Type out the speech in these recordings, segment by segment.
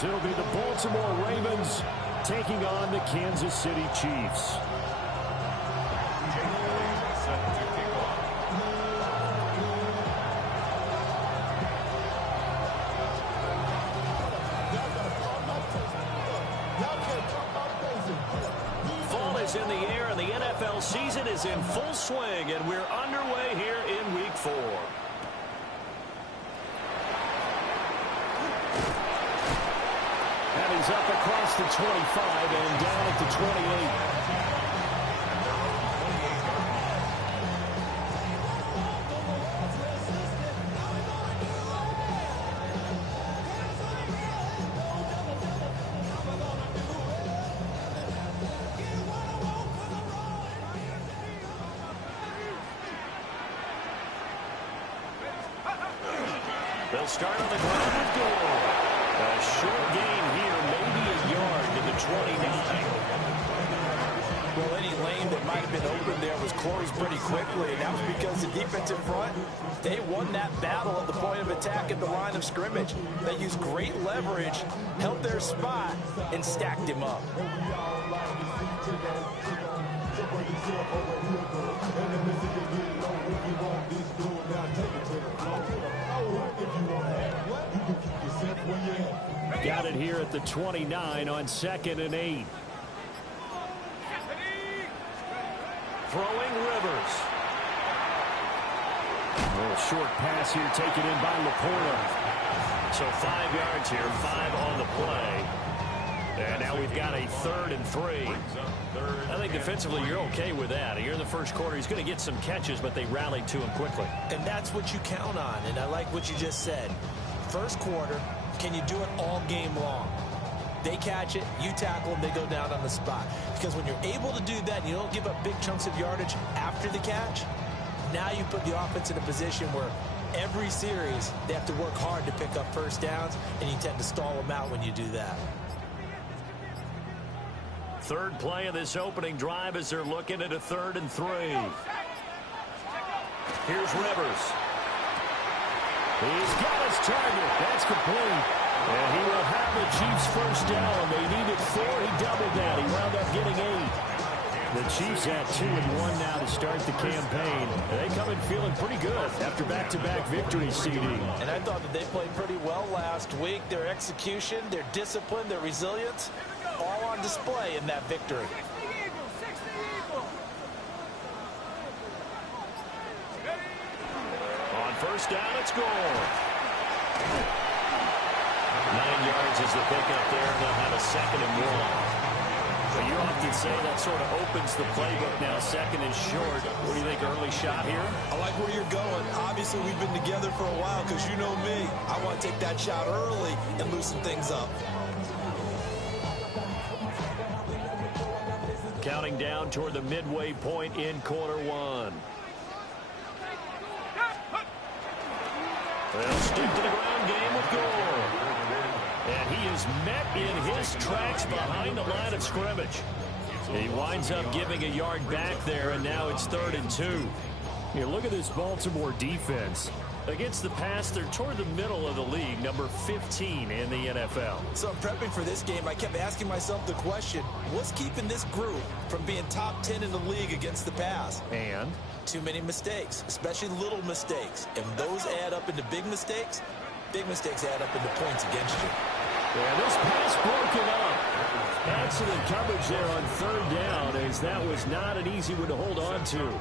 as it'll be the Baltimore Ravens taking on the Kansas City Chiefs. Fall is in the air, and the NFL season is in full swing, and we're underway here in Week 4. And he's up across the 25 and down at the 28. They'll start on the ground with Gore. A short gain here, maybe a yard to the 29. Well, any lane that might have been open there was closed pretty quickly, and that was because the defensive front, they won that battle at the point of attack at the line of scrimmage. They used great leverage, held their spot, and stacked him up. Got it here at the 29 on 2nd and 8. Throwing Rivers. A little short pass here taken in by Laporta. So 5 yards here, 5 on the play. And now we've got a 3rd and 3. I think defensively you're okay with that. Here in the first quarter, he's going to get some catches, but they rallied to him quickly. And that's what you count on, and I like what you just said. First quarter, can you do it all game long? They catch it, you tackle them, they go down on the spot. Because when you're able to do that and you don't give up big chunks of yardage after the catch, now you put the offense in a position where every series they have to work hard to pick up first downs, and you tend to stall them out when you do that. Third play of this opening drive as they're looking at a 3rd and 3. Here's Rivers. He's got his target. That's complete. And he will have the Chiefs first down. They needed 4. He doubled that. He wound up getting 8. The Chiefs at 2-1 now to start the campaign. They come in feeling pretty good after back-to-back victories, CD. And I thought that they played pretty well last week. Their execution, their discipline, their resilience, all on display in that victory. On first down, it's Gore. 9 yards is the pickup there, and they'll have a 2nd and 1. But you often say that sort of opens the playbook now. 2nd and short. What do you think, early shot here? I like where you're going. Obviously, we've been together for a while because you know me. I want to take that shot early and loosen things up. Counting down toward the midway point in quarter 1. They'll stick to the ground game with Gore. And he is met in his tracks behind the line of scrimmage. He winds up giving a yard back there, and now it's 3rd and 2. Here, look at this Baltimore defense. Against the pass, they're toward the middle of the league, number 15 in the NFL. So prepping for this game, I kept asking myself the question, what's keeping this group from being top 10 in the league against the pass? And? Too many mistakes, especially little mistakes. And those add up into big mistakes add up into points against you. Yeah, this pass broken up. Excellent coverage there on 3rd down, as that was not an easy one to hold on to.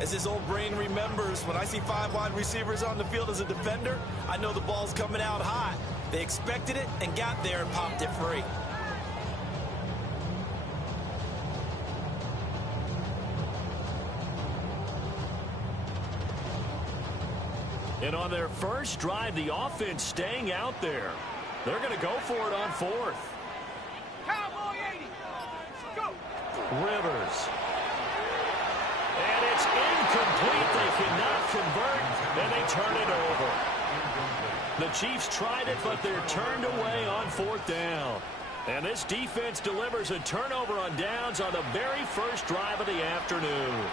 As his old brain remembers, when I see 5 wide receivers on the field as a defender, I know the ball's coming out hot. They expected it and got there and popped it free. And on their first drive, the offense staying out there. They're going to go for it on 4th. Cowboy 80. Go. Rivers. And it's incomplete. They cannot convert, and they turn it over. The Chiefs tried it, but they're turned away on 4th down. And this defense delivers a turnover on downs on the very first drive of the afternoon.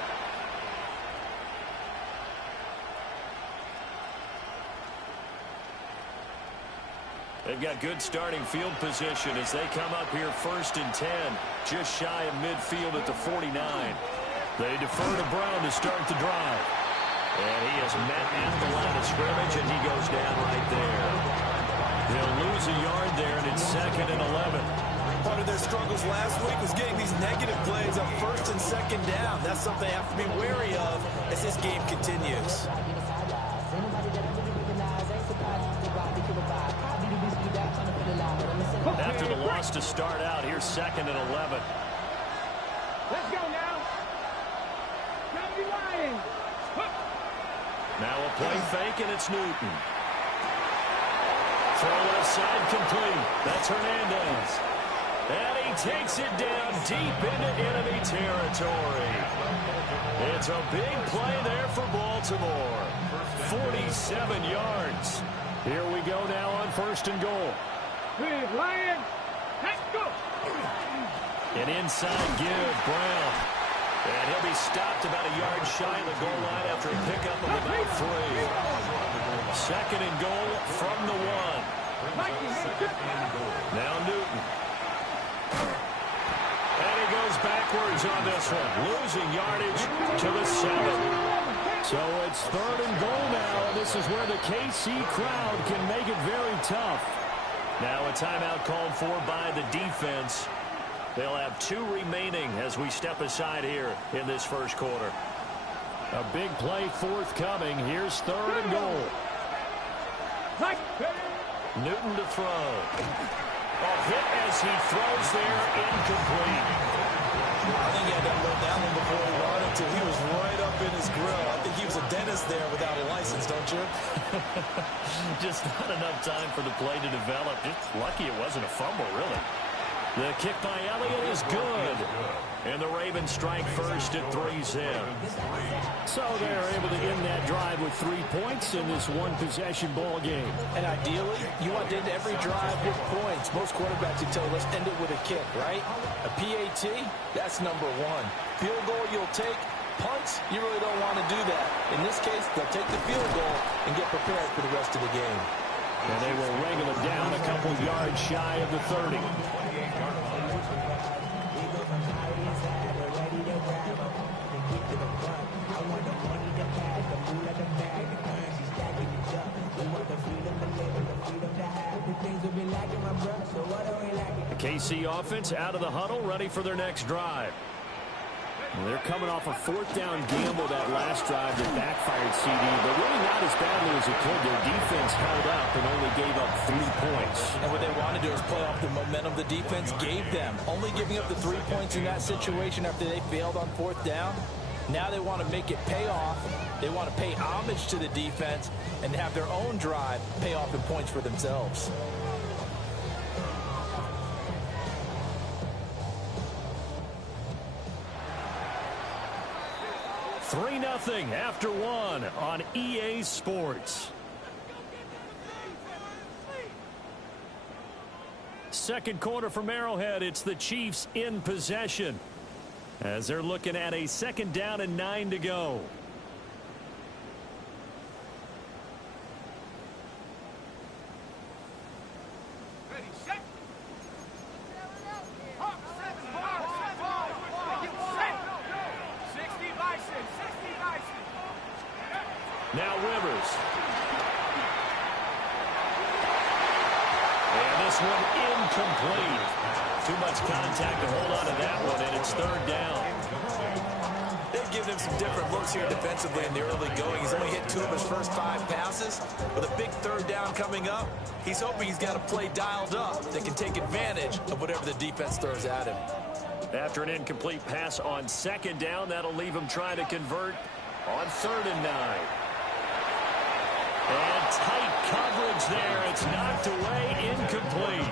They've got good starting field position as they come up here 1st and 10, just shy of midfield at the 49. They defer to Brown to start the drive. And he has met at the line of scrimmage, and he goes down right there. They'll lose a yard there, and it's 2nd and 11. Part of their struggles last week was getting these negative plays on 1st and 2nd down. That's something they have to be wary of as this game continues. After the loss to start out, here's 2nd and 11. Let's go now. Now be lying. Now a play fake, and it's Newton. Throw left side complete. That's Hernandez. And he takes it down deep into enemy territory. It's a big play there for Baltimore. 47 yards. Here we go now on 1st and goal. Lion. Let's go. An inside give, Brown. And he'll be stopped about a yard shy of the goal line after a pickup of about 3. 2nd and goal from the 1. Now Newton. And he goes backwards on this one, losing yardage to the 7. So it's 3rd and goal now, and this is where the KC crowd can make it very tough. Now a timeout called for by the defense. They'll have 2 remaining as we step aside here in this 1st quarter. A big play forthcoming. Here's 3rd and goal. Newton to throw. A hit as he throws there, incomplete. I think he had that low down one before he run until he was right up in his grill. I think he was a dentist there without a license, don't you? Just not enough time for the play to develop. Just lucky it wasn't a fumble, really. The kick by Elliott is good. And the Ravens strike first at 3-zip. So they're able to end that drive with 3 points in this one-possession ball game. And ideally, you want to end every drive with points. Most quarterbacks would tell you, let's end it with a kick, right? A PAT, that's number 1. Field goal you'll take. Punts, you really don't want to do that. In this case, they'll take the field goal and get prepared for the rest of the game. And they will wrangle it down a couple yards shy of the 30. The KC offense out of the huddle, ready for their next drive. Well, they're coming off a 4th down gamble that last drive that backfired CD, but really not as badly as it could. Their defense held up and only gave up 3 points. And what they want to do is play off the momentum the defense gave them. Only giving up the 3 points in that situation after they failed on 4th down. Now they want to make it pay off. They want to pay homage to the defense and have their own drive pay off in points for themselves. 3-0 after 1 on EA Sports. Second quarter from Arrowhead. It's the Chiefs in possession as they're looking at a 2nd down and 9 to go. Now Rivers. And this one incomplete. Too much contact to hold on to that one, and it's 3rd down. They've given him some different looks here defensively in the early going. He's only hit 2 of his first 5 passes. With a big 3rd down coming up, he's hoping he's got a play dialed up that can take advantage of whatever the defense throws at him. After an incomplete pass on 2nd down, that'll leave him trying to convert on 3rd and 9. And tight coverage there. It's knocked away, incomplete.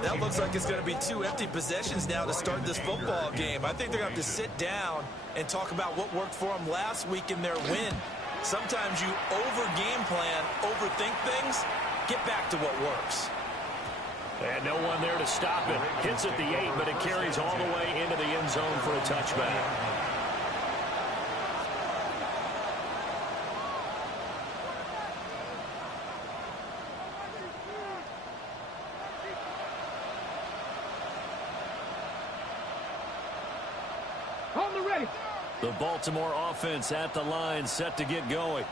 That looks like it's going to be 2 empty possessions now to start this football game. I think they're going to have to sit down and talk about what worked for them last week in their win. Sometimes you over-game plan, overthink things, get back to what works. And no one there to stop it. Hits at the 8, but it carries all the way into the end zone for a touchback. the ready. The Baltimore offense at the line, set to get going.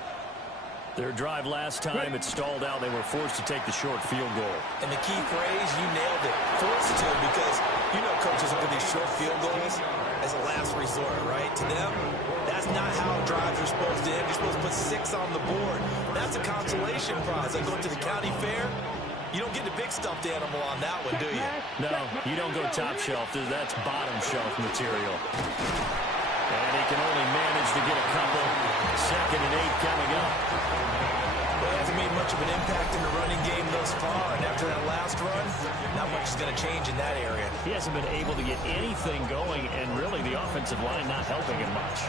Their drive last time, it stalled out. They were forced to take the short field goal. And the key phrase, you nailed it, forced to, because you know coaches look at these short field goals as a last resort, right? To them, that's not how drives are supposed to end. You're supposed to put 6 on the board. That's a consolation prize. Like going to the county fair, you don't get the big stuffed animal on that one, do you? No, you don't go top shelf. That's bottom shelf material. And he can only manage to get a couple. 2nd and 8 coming up. Well, he hasn't made much of an impact in the running game thus far, and after that last run, not much is going to change in that area. He hasn't been able to get anything going, and really the offensive line not helping him much.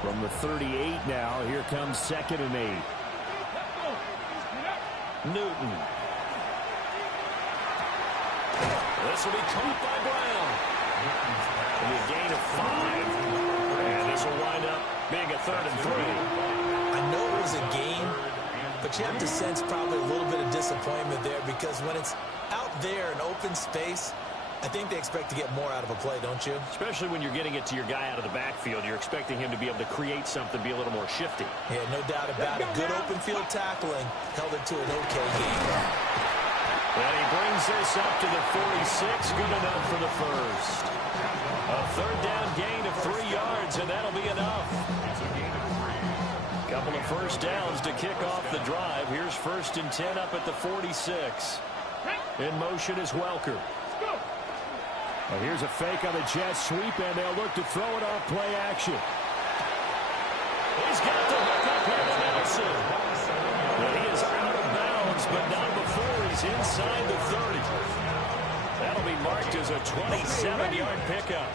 From the 38 now, here comes 2nd and 8. Newton. This will be caught by Brown. It'll be a gain of 5. And this will wind up being a 3rd and 3. I know it was a game, but you have to sense probably a little bit of disappointment there, because when it's out there in open space, I think they expect to get more out of a play, don't you? Especially when you're getting it to your guy out of the backfield. You're expecting him to be able to create something, be a little more shifty. Yeah, no doubt about it. Good open field tackling held it to an okay game. And he brings this up to the 46. Good enough for the first. A 3rd down gain of 3 yards, and that'll be enough. Couple of first downs to kick off the drive. Here's 1st and 10 up at the 46. In motion is Welker. Well, here's a fake on the jet sweep, and they'll look to throw it off play action. He's got the hook up here to Nelson. And he is out of bounds, but not before he's inside the 30. That'll be marked as a 27-yard pickup.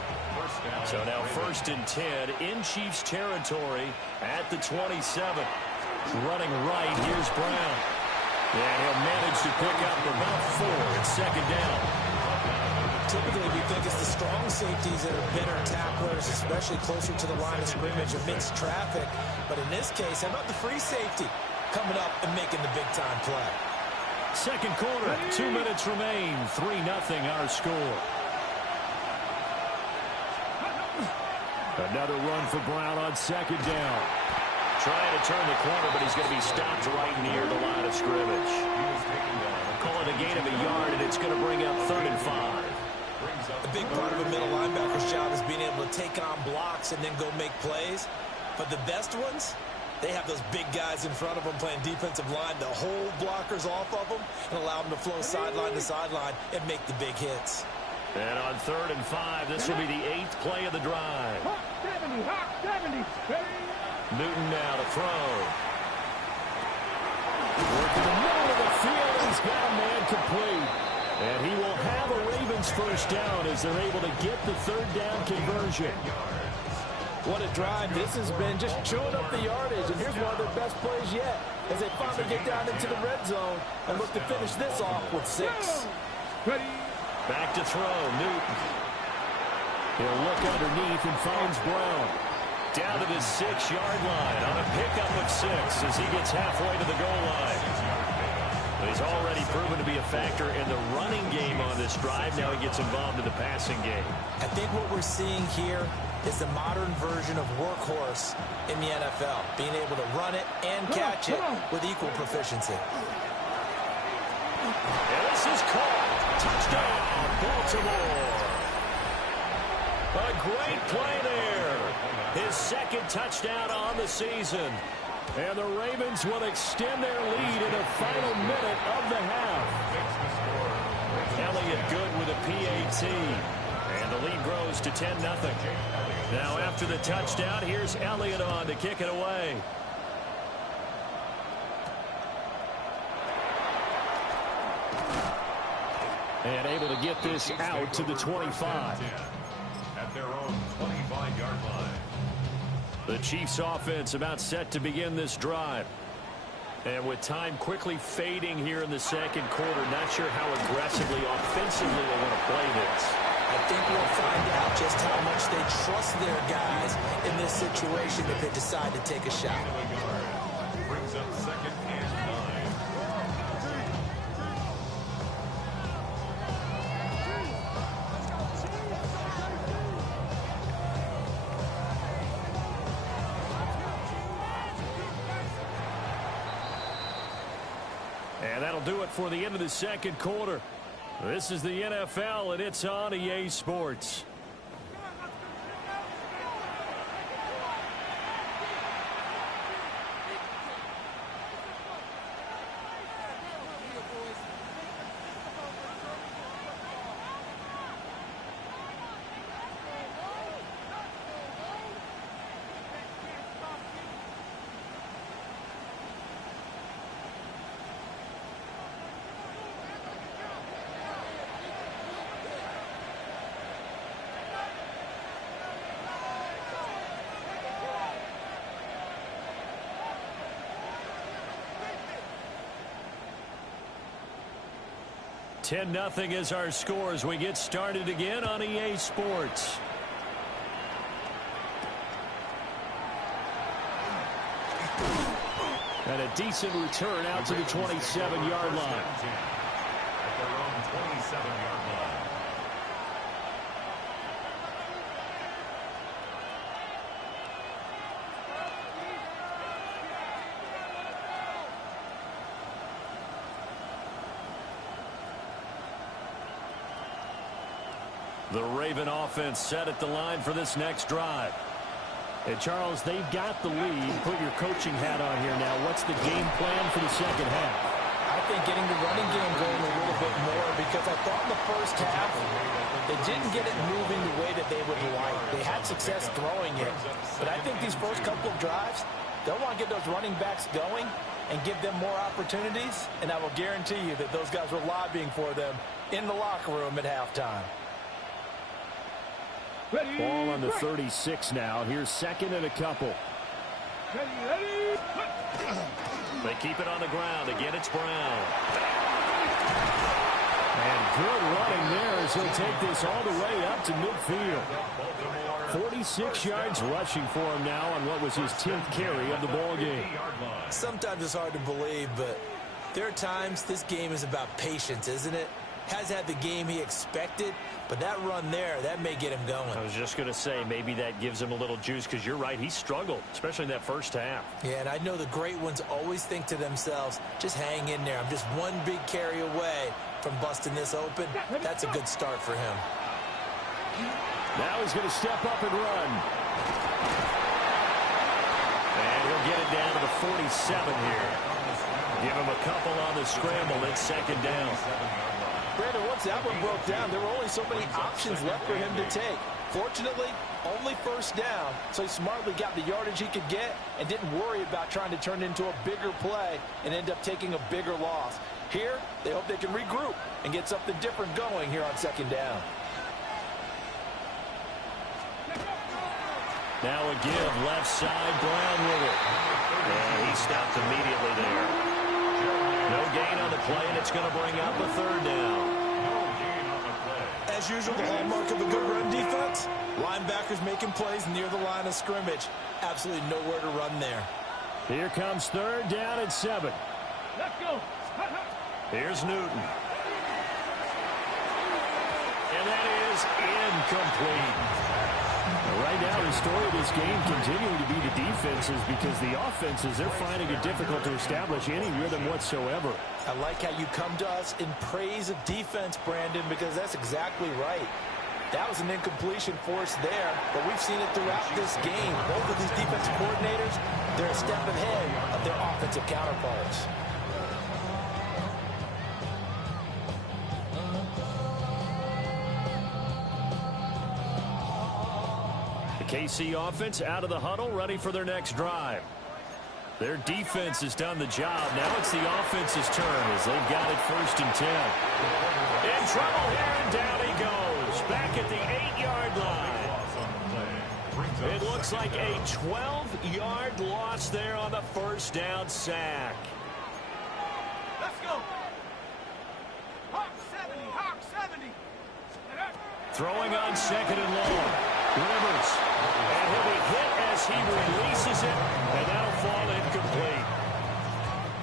So now 1st and 10 in Chiefs territory at the 27. Running right, here's Brown. And he'll manage to pick up about 4 at 2nd down. Typically, we think it's the strong safeties that are better tacklers, especially closer to the line of scrimmage amidst traffic. But in this case, how about the free safety coming up and making the big-time play? 2nd quarter, 2 minutes remain. 3-0 our score. Another run for Brown on 2nd down. Trying to turn the corner, but he's going to be stopped right near the line of scrimmage. Call it a gain of a yard, and it's going to bring up 3rd and 5. A big part of a middle linebacker's job is being able to take on blocks and then go make plays. But the best ones, they have those big guys in front of them playing defensive line to hold blockers off of them and allow them to flow sideline to sideline and make the big hits. And on 3rd and 5, this will be the 8th play of the drive. Hawk 70. Newton now to throw. Working the middle of the field, he's got a man complete. And he will have a Ravens first down as they're able to get the 3rd down conversion. What a drive this has been, just chewing up the yardage. And here's one of their best plays yet as they finally get down into the red zone and look to finish this off with 6. Ready. Back to throw, Newton. He'll look underneath and finds Brown. Down to the 6-yard line on a pickup of 6 as he gets halfway to the goal line. But he's already proven to be a factor in the running game on this drive. Now he gets involved in the passing game. I think what we're seeing here is the modern version of workhorse in the NFL, being able to run it and catch it with equal proficiency. And this is caught. Touchdown, Baltimore. A great play there. His 2nd touchdown on the season. And the Ravens will extend their lead in the final minute of the half. Elliott good with a PAT. And the lead grows to 10-0. Now after the touchdown, here's Elliott on to kick it away. And able to get this out to the 25. At their own 25-yard line. The Chiefs offense about set to begin this drive. And with time quickly fading here in the 2nd quarter, not sure how aggressively, offensively they want to play this. I think we'll find out just how much they trust their guys in this situation if they decide to take a shot. Brings up 2nd and 9. And that'll do it for the end of the second quarter. This is the NFL, and it's on EA Sports. (10-0) is our score as we get started again on EA Sports. And a decent return out to the 27-yard line. At their own 27-yard line. The Raven offense set at the line for this next drive. And Charles, they've got the lead. Put your coaching hat on here now. What's the game plan for the second half? I think getting the running game going a little bit more, because I thought in the first half they didn't get it moving the way that they would like. They had success throwing it. But I think these first couple of drives, they'll want to get those running backs going and give them more opportunities. And I will guarantee you that those guys were lobbying for them in the locker room at halftime. Ball on the 36 now. Here's second and a couple. They keep it on the ground. Again, it's Brown. And good running there as he'll take this all the way up to midfield. 46 yards rushing for him now on what was his 10th carry of the ball game. Sometimes it's hard to believe, but there are times this game is about patience, isn't it? Has had the game he expected, but that run there, that may get him going. I was just going to say, maybe that gives him a little juice, because you're right, he struggled, especially in that first half. Yeah, and I know the great ones always think to themselves, just hang in there. I'm just one big carry away from busting this open. That's a good start for him. Now he's going to step up and run. And he'll get it down to the 47 here. Give him a couple on the scramble. It's second down. Brandon, once that one broke down, there were only so many options left for him to take. Fortunately, only first down, so he smartly got the yardage he could get and didn't worry about trying to turn it into a bigger play and end up taking a bigger loss. Here, they hope they can regroup and get something different going here on second down. Now a give, left side, Brown with it. And he stopped immediately there. No gain on the play, and it's going to bring up a third down. As usual, the hallmark of a good run defense, linebackers making plays near the line of scrimmage. Absolutely nowhere to run there. Here comes third down and 7. Let's go. Here's Newton. And that is incomplete. Right now, the story of this game continuing to be the defenses, because the offenses, they're finding it difficult to establish any rhythm whatsoever. I like how you come to us in praise of defense, Brandon, because that's exactly right. That was an incompletion force there, but we've seen it throughout this game. Both of these defensive coordinators, they're a step ahead of their offensive counterparts. KC offense out of the huddle, ready for their next drive. Their defense has done the job. Now it's the offense's turn as they've got it 1st and 10. In trouble here, and down he goes. Back at the 8-yard line. It looks like a 12-yard loss there on the first down sack. Let's go. Hawk 70, Hawk 70. Throwing on second and long. Rivers. And he'll be hit as he releases it, and that'll fall incomplete.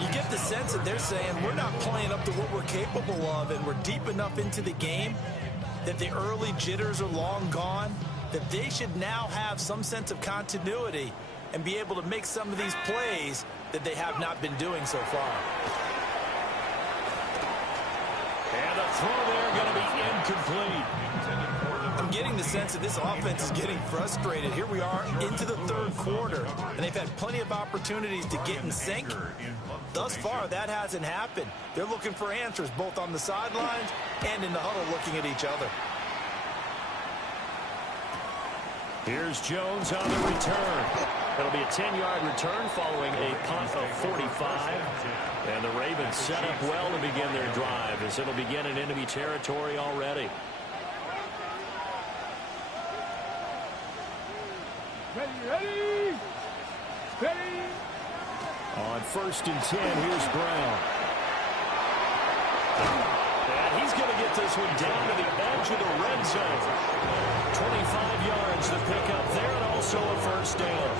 You get the sense that they're saying we're not playing up to what we're capable of, and we're deep enough into the game that the early jitters are long gone, that they should now have some sense of continuity and be able to make some of these plays that they have not been doing so far. And the throw there going to be incomplete. I'm getting the sense that this offense is getting frustrated. Here we are into the third quarter, and they've had plenty of opportunities to get in sync. Thus far, that hasn't happened. They're looking for answers both on the sidelines and in the huddle looking at each other. Here's Jones on the return. It'll be a 10-yard return following a punt of 45. And the Ravens set up well to begin their drive as it'll begin in enemy territory already. Ready. On 1st and 10, here's Brown. And he's going to get this one down to the edge of the red zone. 25 yards to pick up there, and also a first down.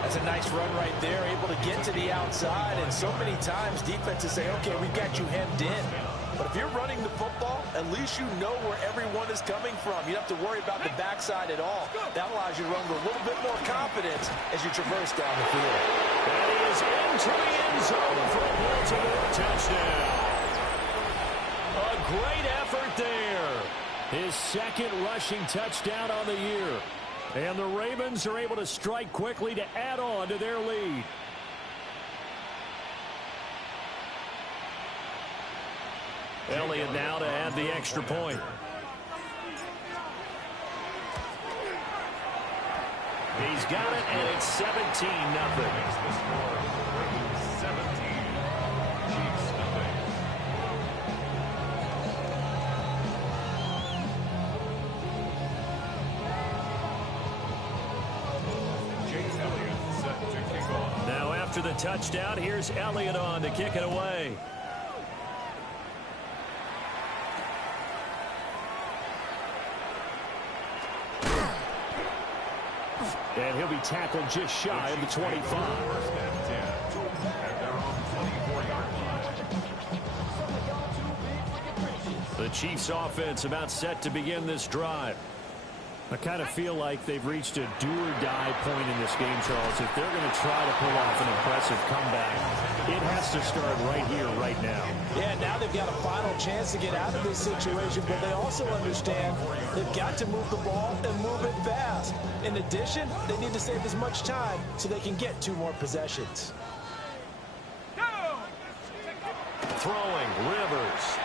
That's a nice run right there, able to get to the outside. And so many times defenses say, okay, we got you hemmed in. But if you're running the football, at least you know where everyone is coming from. You don't have to worry about the backside at all. That allows you to run with a little bit more confidence as you traverse down the field. And he is into the end zone for a Baltimore touchdown. A great effort there. His second rushing touchdown on the year. And the Ravens are able to strike quickly to add on to their lead. Elliott now to add the extra point. He's got it, and it's 17-0. Now after the touchdown, here's Elliott on to kick it away. And he'll be tackled just shy of the 25. The Chiefs offense about set to begin this drive. I kind of feel like they've reached a do-or-die point in this game, Charles. If they're going to try to pull off an impressive comeback, it has to start right here, right now. Yeah, now they've got a final chance to get out of this situation, but they also understand they've got to move the ball and move it fast. In addition, they need to save as much time so they can get 2 more possessions. Throwing, Rivers.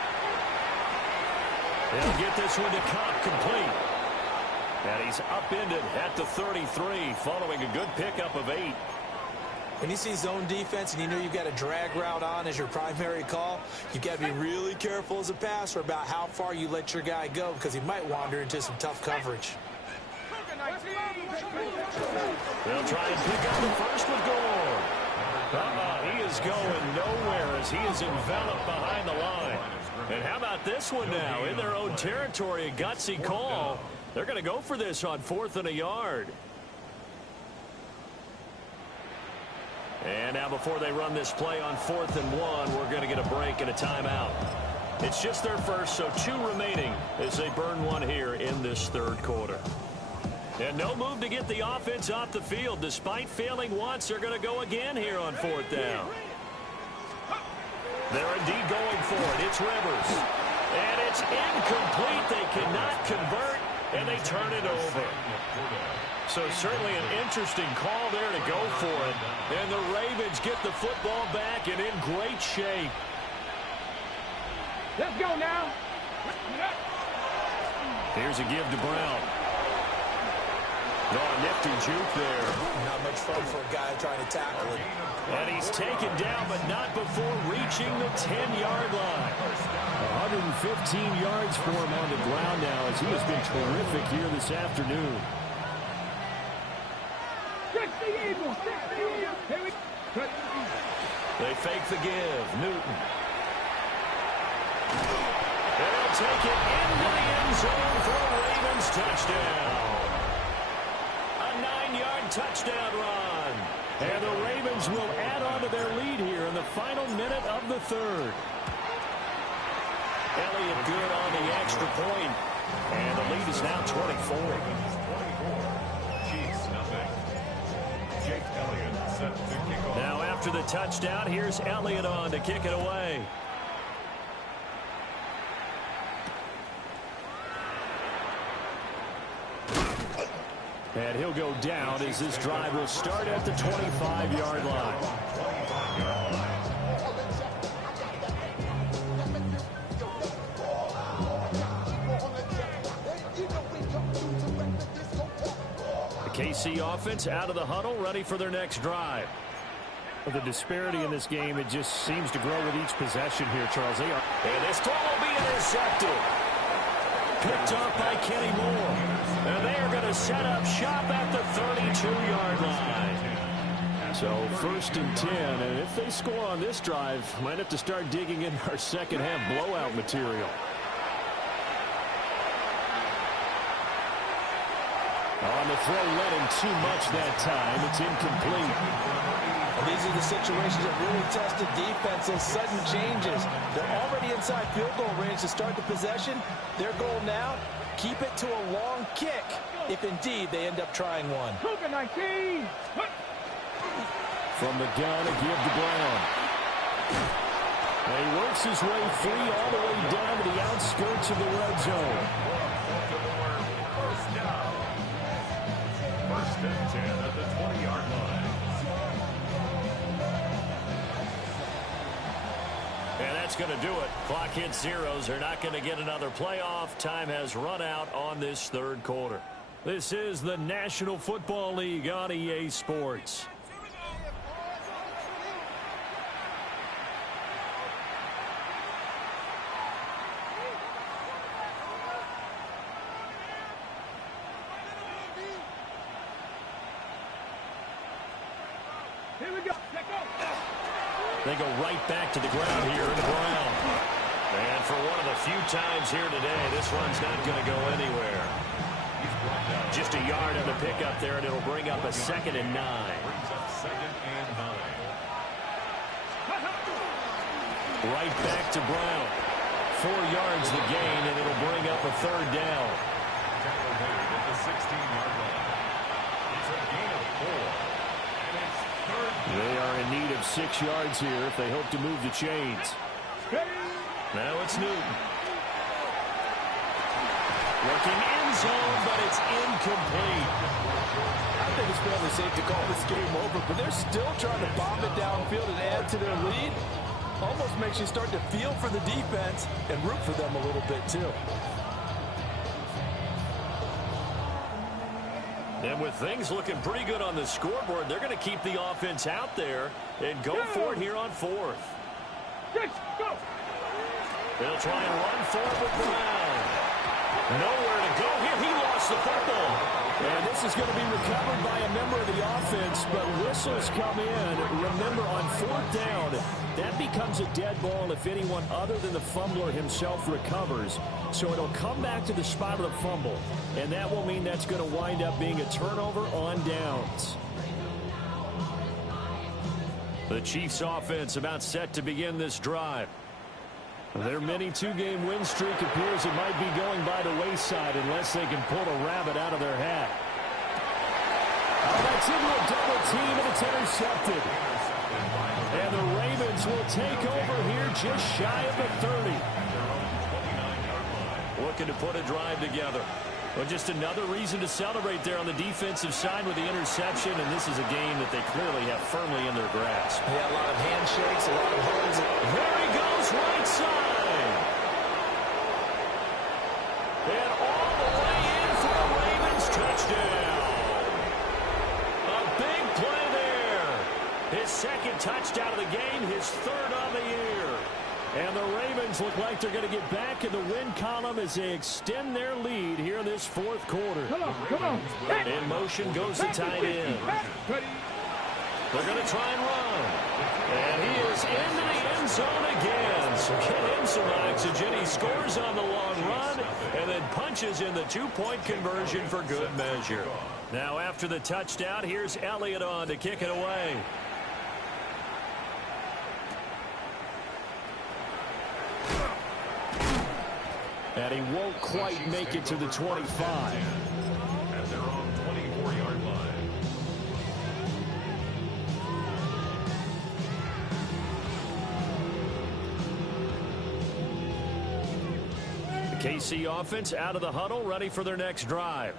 They'll get this one to Cobb complete. And he's upended at the 33 following a good pickup of 8. When you see zone defense and you know you've got a drag route on as your primary call, you've got to be really careful as a passer about how far you let your guy go because he might wander into some tough coverage. They'll try and pick up the first with Gore. He is going nowhere as he is enveloped behind the line. And how about this one now? In their own territory, a gutsy call. They're going to go for this on 4th and a yard. And now before they run this play on 4th and 1, we're going to get a break and a timeout. It's just their first, so 2 remaining as they burn one here in this third quarter. And no move to get the offense off the field. Despite failing once, they're going to go again here on 4th down. They're indeed going for it. It's Rivers. And it's incomplete. They cannot convert, and they turn it over. So certainly an interesting call there to go for it. And the Ravens get the football back and in great shape. Let's go now. Here's a give to Brown. Oh, nifty juke there. Not much fun for a guy trying to tackle it. And he's taken down, but not before reaching the 10-yard line. 115 yards for him on the ground now as he has been terrific here this afternoon. They fake the give. Newton. They'll take it into the end zone for a Ravens touchdown. A 9-yard touchdown run. And the Ravens will add on to their lead here in the final minute of the third. Elliott good on the extra point. And the lead is now 24. Now after the touchdown, here's Elliott on to kick it away. And he'll go down as this drive will start at the 25-yard line. The KC offense out of the huddle, ready for their next drive. The disparity in this game, it just seems to grow with each possession here, Charles. And this throw will be intercepted. Picked up by Kenny Moore. And they are going to set up shop at the 32-yard line. So 1st and 10, and if they score on this drive, might have to start digging in our second half blowout material. On the throw, let him too much that time. It's incomplete. These are the situations that really test the defense. Those sudden changes. They're already inside field goal range to start the possession. Their goal now, keep it to a long kick, if indeed they end up trying one. From the gun, a give to Brown. And he works his way free all the way down to the outskirts of the red zone. First down. 1st and 10 at the 20-yard line. And that's going to do it. Clock hits zeros. They're not going to get another playoff. Time has run out on this 3rd quarter. This is the National Football League on EA Sports. Here we go. Let go. They go right back to the ground here in Brown. And for one of the few times here today, this run's not going to go anywhere. Just a yard on the pickup there, and it'll bring up a 2nd and 9. Brings up 2nd and 9. Right back to Brown. 4 yards the gain, and it'll bring up a 3rd down. Tackle made at the 16-yard line. It's a gain of 4. They are in need of 6 yards here if they hope to move the chains. Now it's Newton. Looking in zone, but it's incomplete. I think it's fairly safe to call this game over, but they're still trying to bomb it downfield and add to their lead. Almost makes you start to feel for the defense and root for them a little bit, too. And with things looking pretty good on the scoreboard, they're going to keep the offense out there and go for it here on 4th. Go. They'll try and run for it with Brown. Nowhere to go here. He lost the football. And this is going to be recovered by a member of the offense, but whistles come in. Remember, on 4th down, that becomes a dead ball if anyone other than the fumbler himself recovers. So it'll come back to the spot of the fumble, and that will mean that's going to wind up being a turnover on downs. The Chiefs offense about set to begin this drive. Their mini 2-game win streak appears it might be going by the wayside unless they can pull a rabbit out of their hat. Oh, that's into a double team, and it's intercepted. And the Ravens will take over here just shy of the 30. Looking to put a drive together. Well, just another reason to celebrate there on the defensive side with the interception, and this is a game that they clearly have firmly in their grasp. Yeah, a lot of handshakes, a lot of hugs. There he goes, right side. And all the way in for a Ravens touchdown. A big play there. His 2nd touchdown of the game, his 3rd on the year. And the Ravens look like they're going to get back in the win column as they extend their lead here in this 4th quarter. Come on. In motion goes the tight end. They're going to try and run. And he is into the end zone again. So get him some oxygen. He scores on the long run and then punches in the 2-point conversion for good measure. Now after the touchdown, here's Elliott on to kick it away. And he won't quite make it to the 25. At their own 24-yard line. The KC offense out of the huddle, ready for their next drive.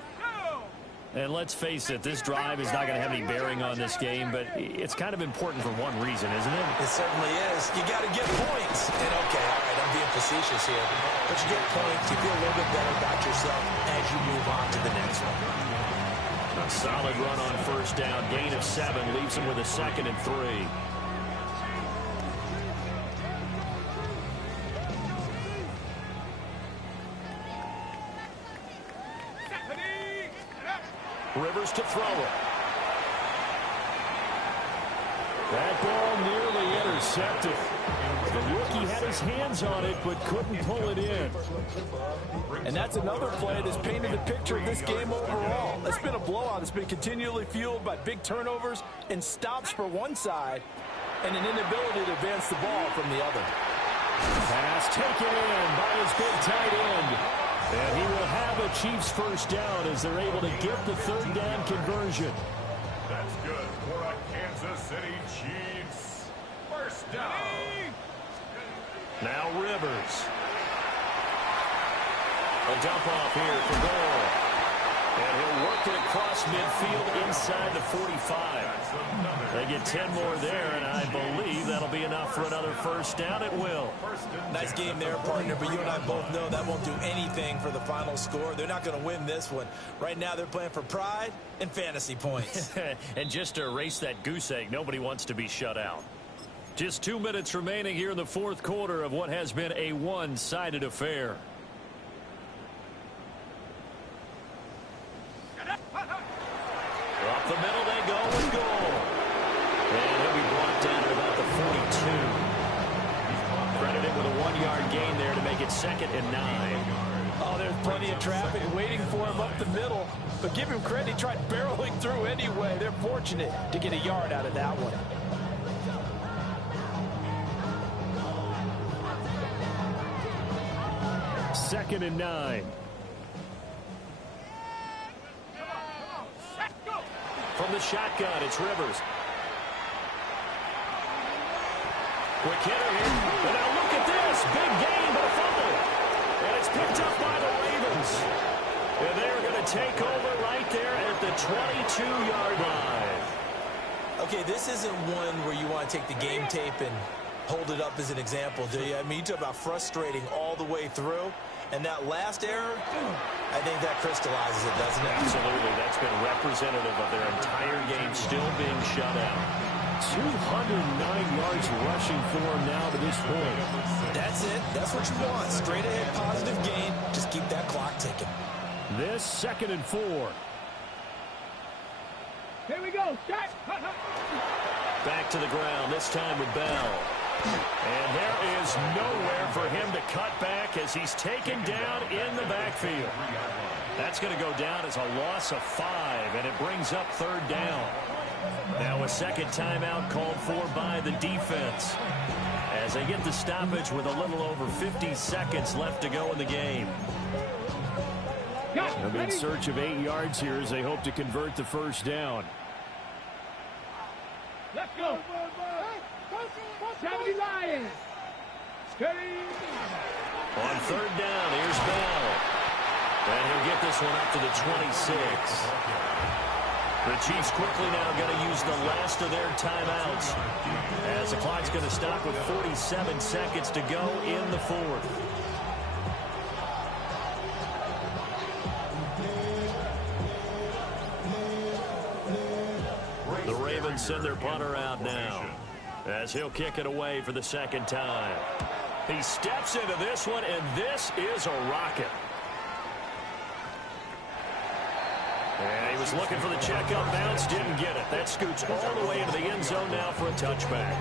And let's face it, this drive is not going to have any bearing on this game, but it's kind of important for one reason, isn't it? It certainly is. You got to get points. And okay, all right, I'm being facetious here, but you get points, you feel a little bit better about yourself as you move on to the next one. A solid run on first down. Gain of 7 leaves him with a 2nd and 3. Rivers to throw it. That ball nearly intercepted. The rookie had his hands on it, but couldn't pull it in. And that's another play that's painted the picture of this game overall. It's been a blowout. It's been continually fueled by big turnovers and stops for one side and an inability to advance the ball from the other. Pass taken in by his big tight end. And he will have a Chiefs first down as they're able to get the 3rd down conversion. That's good for a Kansas City Chiefs. First down. Now Rivers. A dump off here for goal. And he'll work it across midfield inside the 45. They get 10 more there, and I believe that'll be enough for another first down. It will. Nice game there, partner, but you and I both know that won't do anything for the final score. They're not going to win this one. Right now, they're playing for pride and fantasy points. And just to erase that goose egg, nobody wants to be shut out. Just 2 minutes remaining here in the 4th quarter of what has been a one-sided affair. Up the middle they go and goal. And he'll be brought down at about the 42. Credited with a 1-yard gain there to make it 2nd and 9. Oh, there's plenty of traffic waiting for him up the middle. But give him credit, he tried barreling through anyway. They're fortunate to get a yard out of that one. Second and 9. From the shotgun, it's Rivers. Quick hitter here. And now look at this. Big gain, but a fumble. And it's picked up by the Ravens. And they're going to take over right there at the 22-yard line. Okay, this isn't one where you want to take the game tape and hold it up as an example, do you? I mean, you talk about frustrating all the way through. And that last error, I think that crystallizes it, doesn't it? Absolutely. That's been representative of their entire game still being shut out. 209 yards rushing for him now to this point. That's it. That's what you want. Straight ahead, positive gain. Just keep that clock ticking. This 2nd and 4. Here we go. Shot. Back to the ground, this time with Bell. And there is nowhere for him to cut back as he's taken down in the backfield. That's going to go down as a loss of 5, and it brings up 3rd down. Now a second timeout called for by the defense as they get the stoppage with a little over 50 seconds left to go in the game. They'll be in search of 8 yards here as they hope to convert the first down. Let's go. 70 Lions. Steady. On 3rd down, here's Bell. And he'll get this one up to the 26. The Chiefs quickly now going to use the last of their timeouts as the clock's going to stop with 47 seconds to go in the 4th. The Ravens send their punter out now as he'll kick it away for the 2nd time. He steps into this one, and this is a rocket. And he was looking for the checkup bounce, didn't get it. That scoots all the way into the end zone now for a touchback.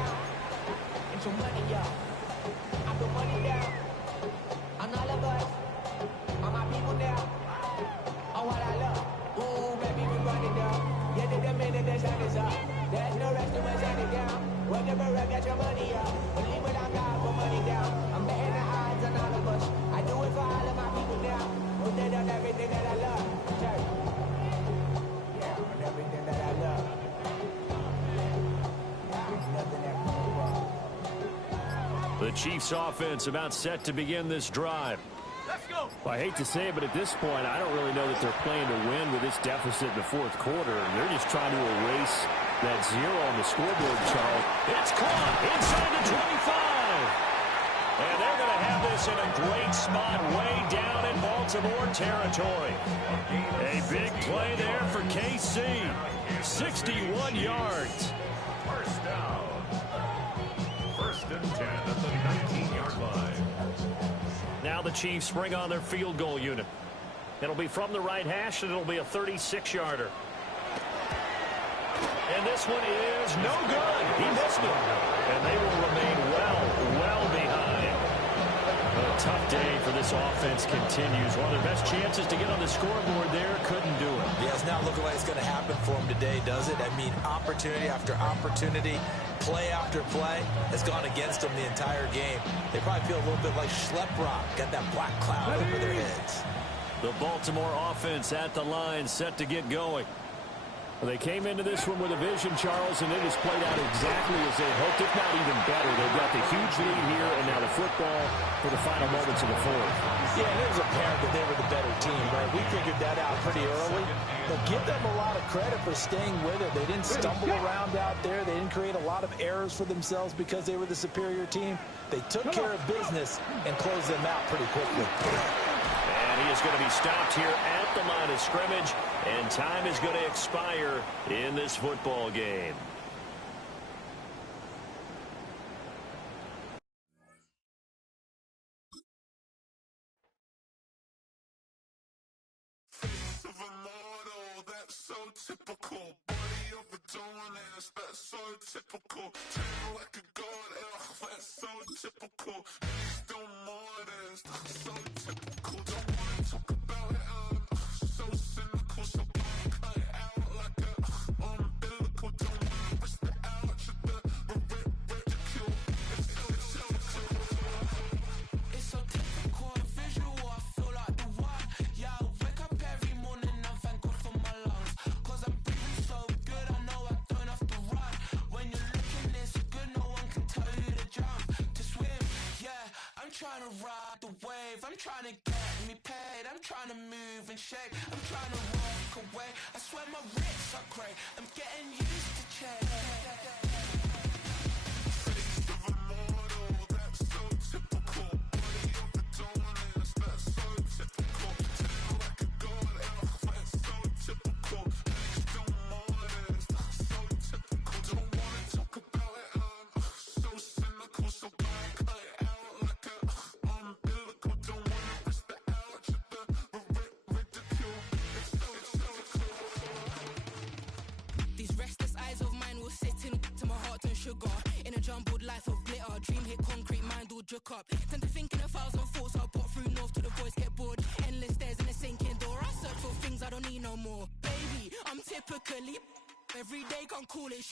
The Chiefs offense about set to begin this drive. Well, I hate to say it, but at this point, I don't really know that they're playing to win with this deficit in the fourth quarter. They're just trying to erase that zero on the scoreboard, Charles. It's caught inside the 25. And they're going to have this in a great spot way down in Baltimore territory. A big play there for KC. 61 yards. First down. First and 10 at the 19-yard line. Now the Chiefs bring on their field goal unit. It'll be from the right hash, and it'll be a 36-yarder. And this one is no good. He missed it. And they will remain well behind. A tough day for this offense continues. One of their best chances to get on the scoreboard there, couldn't do it. Yeah, it's not looking like it's going to happen for them today, does it? I mean, opportunity after opportunity, play after play has gone against them the entire game. They probably feel a little bit like Schleprock, got that black cloud over their heads. The Baltimore offense at the line, set to get going. Well, they came into this one with a vision, Charles, and it has played out exactly as they hoped, if not even better. They've got the huge lead here, and now the football for the final moments of the fourth. Yeah, it was apparent that they were the better team, right? We figured that out pretty early. But give them a lot of credit for staying with it. They didn't stumble around out there. They didn't create a lot of errors for themselves because they were the superior team. They took care of business and closed them out pretty quickly. And he is going to be stopped here at the line of scrimmage, and time is going to expire in this football game. Typical body of a donut, that's so typical. Tail like a god, that's so typical. Still modest, so typical. Don't wanna talk about it, so cynical. So cut it out like a umbilical. Don't wanna risk the ouch of the ridicule. It's so typical, visual. I feel like the one. Yeah, I wake up every morning and thank God for my lungs. Trying to ride the wave, I'm trying to get me paid, I'm trying to move and shake, I'm trying to walk away, I swear my wrists are great, I'm getting used to change. Face of a model, that's so typical, body of a donut, that's so typical, tail like a god, that's so typical, still modest, so typical, don't wanna talk about it, so cynical, so cut it out. Sugar in a jumbled life of glitter, dream hit concrete, mind all jerk up. Tend to think in 1,000 thoughts. I'll pop through north till the voice get bored. Endless stairs in a sinking door. I search for things I don't need no more. Baby, I'm typically every day can't call it.